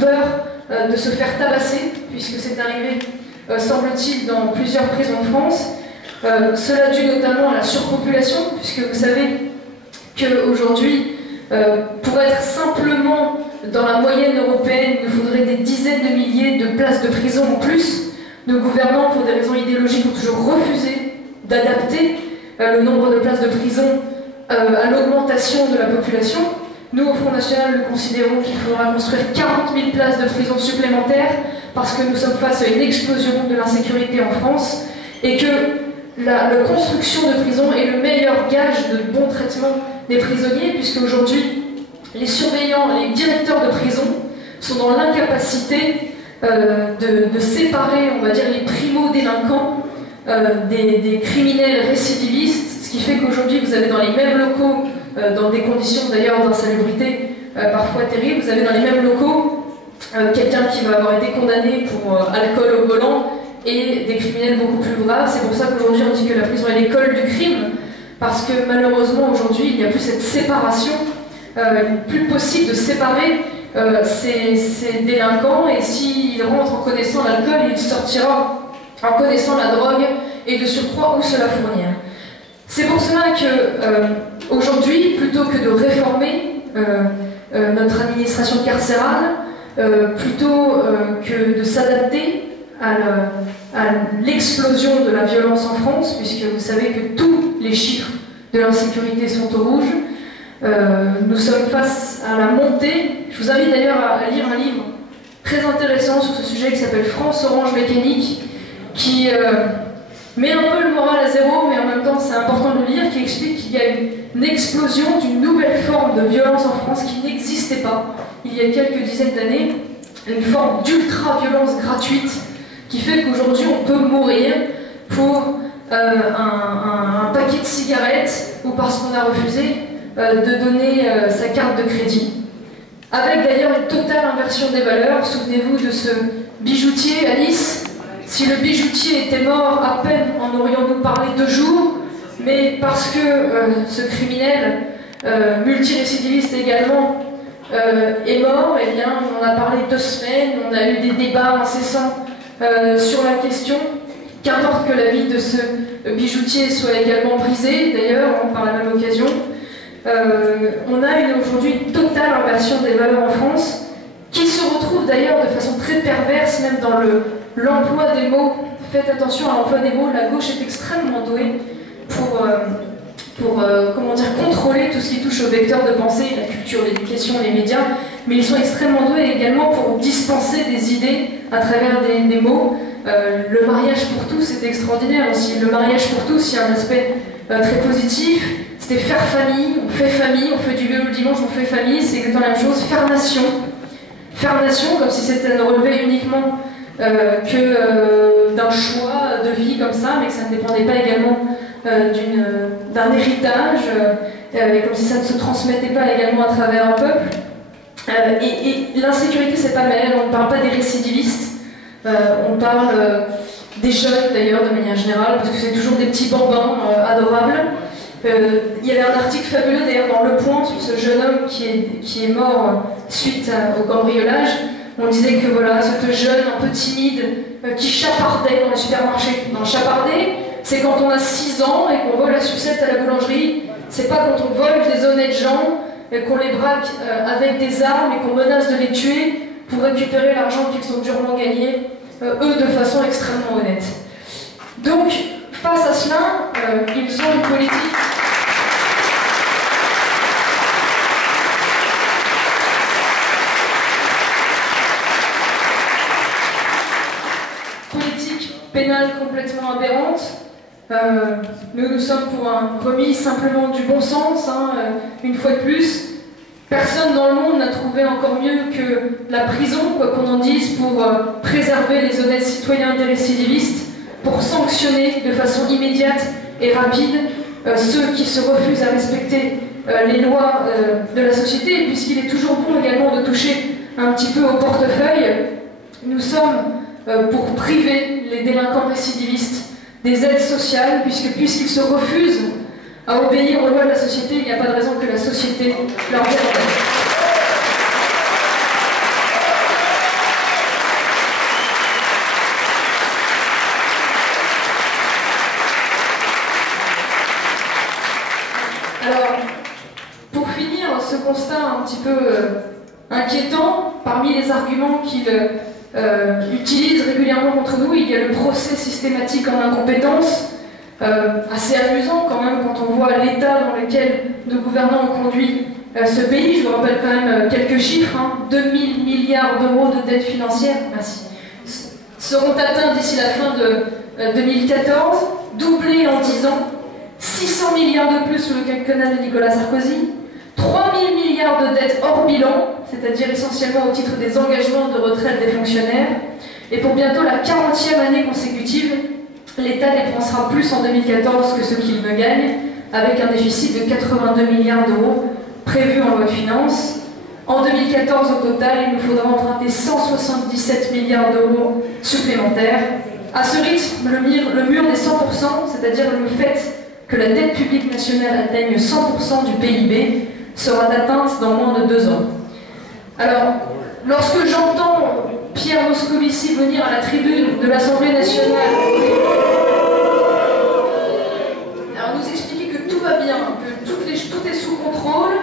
peur de se faire tabasser, puisque c'est arrivé, semble-t-il, dans plusieurs prisons de France. Cela dû notamment à la surpopulation, puisque vous savez qu'aujourd'hui, pour être simplement dans la moyenne européenne, il nous faudrait des dizaines de milliers de places de prison en plus. Nos gouvernants, pour des raisons idéologiques, ont toujours refusé d'adapter le nombre de places de prison à l'augmentation de la population. Nous, au Front National, nous considérons qu'il faudra construire 40 000 places de prison supplémentaires parce que nous sommes face à une explosion de l'insécurité en France et que la construction de prisons est le meilleur gage de bon traitement des prisonniers, puisque aujourd'hui, les surveillants, les directeurs de prison sont dans l'incapacité de séparer, on va dire, les primo-délinquants des criminels récidivistes, ce qui fait qu'aujourd'hui, vous avez dans les mêmes locaux, dans des conditions d'ailleurs d'insalubrité parfois terribles, vous avez dans les mêmes locaux quelqu'un qui va avoir été condamné pour alcool au volant et des criminels beaucoup plus graves. C'est pour ça qu'aujourd'hui on dit que la prison est l'école du crime, parce que malheureusement aujourd'hui il n'y a plus cette séparation, il n'est plus possible de séparer ces délinquants, et s'il rentre en connaissant l'alcool, il sortira en connaissant la drogue et de surcroît où se la fournir. C'est pour cela que aujourd'hui, plutôt que de réformer notre administration carcérale, plutôt que de s'adapter à l'explosion de la violence en France, puisque vous savez que tous les chiffres de l'insécurité sont au rouge, nous sommes face à la montée. Je vous invite d'ailleurs à lire un livre très intéressant sur ce sujet qui s'appelle France Orange Mécanique, qui met un peu le moral à zéro, mais en même temps c'est important de le lire, qui explique qu'il y a une explosion d'une nouvelle forme de violence en France qui n'existait pas il y a quelques dizaines d'années, une forme d'ultra-violence gratuite qui fait qu'aujourd'hui on peut mourir pour un paquet de cigarettes ou parce qu'on a refusé de donner sa carte de crédit. Avec d'ailleurs une totale inversion des valeurs. Souvenez-vous de ce bijoutier à Nice. Si le bijoutier était mort, à peine en aurions-nous parlé 2 jours, mais parce que ce criminel multirécidiviste également est mort, eh bien on en a parlé 2 semaines, on a eu des débats incessants sur la question. Qu'importe que la vie de ce bijoutier soit également brisée, d'ailleurs, par la même occasion. On a aujourd'hui une totale inversion des valeurs en France, qui se retrouve d'ailleurs de façon très perverse, même dans l'emploi des mots. Faites attention à l'emploi des mots, la gauche est extrêmement douée pour comment dire, contrôler tout ce qui touche au vecteur de pensée, la culture, l'éducation, les médias, mais ils sont extrêmement doués également pour dispenser des idées à travers des mots. Le mariage pour tous, c'est extraordinaire aussi. Le mariage pour tous, il y a un aspect très positif. C'était faire famille, on fait du vélo le dimanche, on fait famille, c'est exactement la même chose. Faire nation. Faire nation, comme si c'était ne relever uniquement que d'un choix de vie comme ça, mais que ça ne dépendait pas également d'un héritage, et comme si ça ne se transmettait pas également à travers un peuple. Et l'insécurité, c'est pas mal, on ne parle pas des récidivistes, on parle des jeunes d'ailleurs de manière générale, parce que c'est toujours des petits bambins adorables. Il y avait un article fabuleux d'ailleurs dans Le Point sur ce jeune homme qui est mort suite au cambriolage. On disait que voilà, ce jeune un peu timide qui chapardait dans les supermarchés. Dans chaparder, c'est quand on a 6 ans et qu'on vole la sucette à la boulangerie. C'est pas quand on vole des honnêtes gens, qu'on les braque avec des armes et qu'on menace de les tuer pour récupérer l'argent qu'ils ont durement gagné, eux de façon extrêmement honnête. Donc, face à cela, ils ont une politique. Pénale complètement aberrante. Nous sommes pour un remis simplement du bon sens, une fois de plus. Personne dans le monde n'a trouvé encore mieux que la prison, quoi qu'on en dise, pour préserver les honnêtes citoyens des récidivistes, pour sanctionner de façon immédiate et rapide ceux qui se refusent à respecter les lois de la société, puisqu'il est toujours bon également de toucher un petit peu au portefeuille. Nous sommes pour priver les délinquants récidivistes des aides sociales, puisqu'ils se refusent à obéir aux lois de la société, il n'y a pas de raison que la société leur vienne. Alors, pour finir, ce constat un petit peu inquiétant, parmi les arguments qu'il utilise régulièrement contre nous, il y a le procès systématique en incompétence, assez amusant quand même quand on voit l'état dans lequel nos gouvernants ont conduit ce pays. Je vous rappelle quand même quelques chiffres, 2000 milliards d'euros de dette financière, merci, seront atteints d'ici la fin de 2014, doublés en 10 ans, 600 milliards de plus sous le quinquennat de Nicolas Sarkozy, 3000 milliards de dettes hors bilan, c'est-à-dire essentiellement au titre des engagements de retraite des fonctionnaires, et pour bientôt la 40e année consécutive, l'État dépensera plus en 2014 que ce qu'il ne gagne, avec un déficit de 82 milliards d'euros prévu en loi de finances. En 2014, au total, il nous faudra emprunter 177 milliards d'euros supplémentaires. À ce rythme, le mur des 100%, c'est-à-dire le fait que la dette publique nationale atteigne 100% du PIB, sera atteinte dans moins de 2 ans. Alors, lorsque j'entends Pierre Moscovici venir à la tribune de l'Assemblée nationale nous expliquer que tout va bien, que tout est sous contrôle,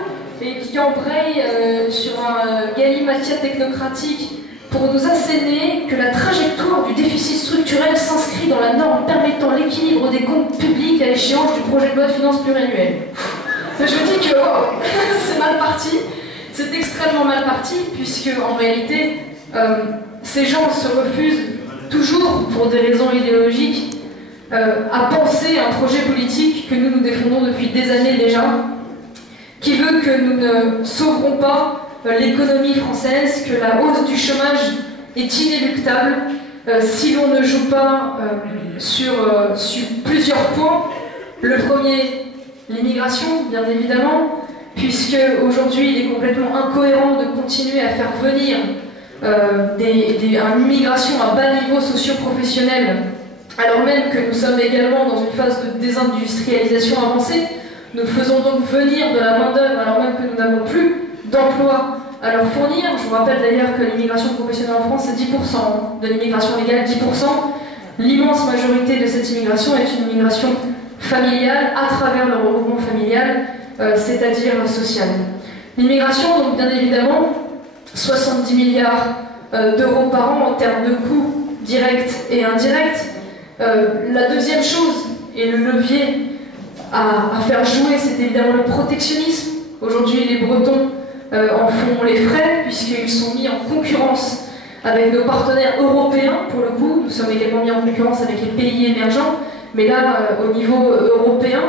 et qui embraye sur un galimatia technocratique pour nous asséner que la trajectoire du déficit structurel s'inscrit dans la norme permettant l'équilibre des comptes publics à l'échéance du projet de loi de finances pluriannuelle. Je me dis que c'est mal parti, c'est extrêmement mal parti, puisque en réalité, ces gens se refusent toujours, pour des raisons idéologiques, à penser un projet politique que nous défendons depuis des années déjà, qui veut que nous ne sauverons pas l'économie française, que la hausse du chômage est inéluctable si l'on ne joue pas sur plusieurs points. Le premier, l'immigration, bien évidemment, puisque aujourd'hui il est complètement incohérent de continuer à faire venir une immigration à bas niveau socio-professionnel, alors même que nous sommes également dans une phase de désindustrialisation avancée. Nous faisons donc venir de la main-d'œuvre alors même que nous n'avons plus d'emploi à leur fournir. Je vous rappelle d'ailleurs que l'immigration professionnelle en France, c'est 10%, de l'immigration légale, 10%. L'immense majorité de cette immigration est une immigration familiale, à travers le regroupement familial, c'est-à-dire social. L'immigration, donc bien évidemment, 70 milliards d'euros par an en termes de coûts directs et indirects. La deuxième chose, et le levier à faire jouer, c'est évidemment le protectionnisme. Aujourd'hui, les Bretons en font les frais, puisqu'ils sont mis en concurrence avec nos partenaires européens, pour le coup. Nous sommes également mis en concurrence avec les pays émergents, mais là, au niveau européen,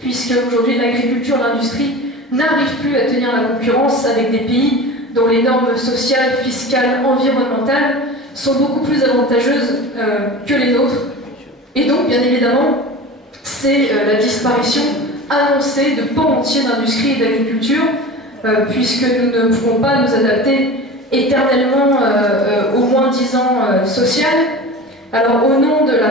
puisque aujourd'hui, l'agriculture, l'industrie n'arrivent plus à tenir la concurrence avec des pays dont les normes sociales, fiscales, environnementales sont beaucoup plus avantageuses que les nôtres. Et donc, bien évidemment, c'est la disparition annoncée de pans entiers d'industrie et d'agriculture, puisque nous ne pourrons pas nous adapter éternellement au moins-disant social. Alors, au nom de la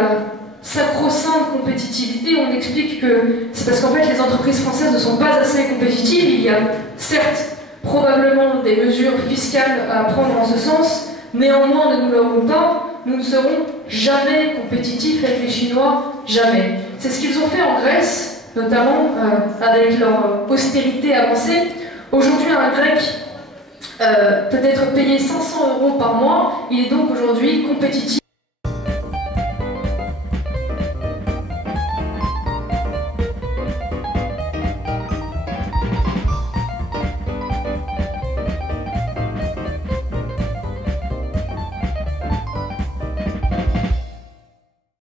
sacro-sainte compétitivité, on explique que c'est parce qu'en fait les entreprises françaises ne sont pas assez compétitives. Il y a certes probablement des mesures fiscales à prendre en ce sens, néanmoins ne nous l'aurons pas, nous ne serons jamais compétitifs avec les Chinois, jamais. C'est ce qu'ils ont fait en Grèce, notamment avec leur austérité avancée. Aujourd'hui, un Grec peut être payé 500 € par mois, il est donc aujourd'hui compétitif.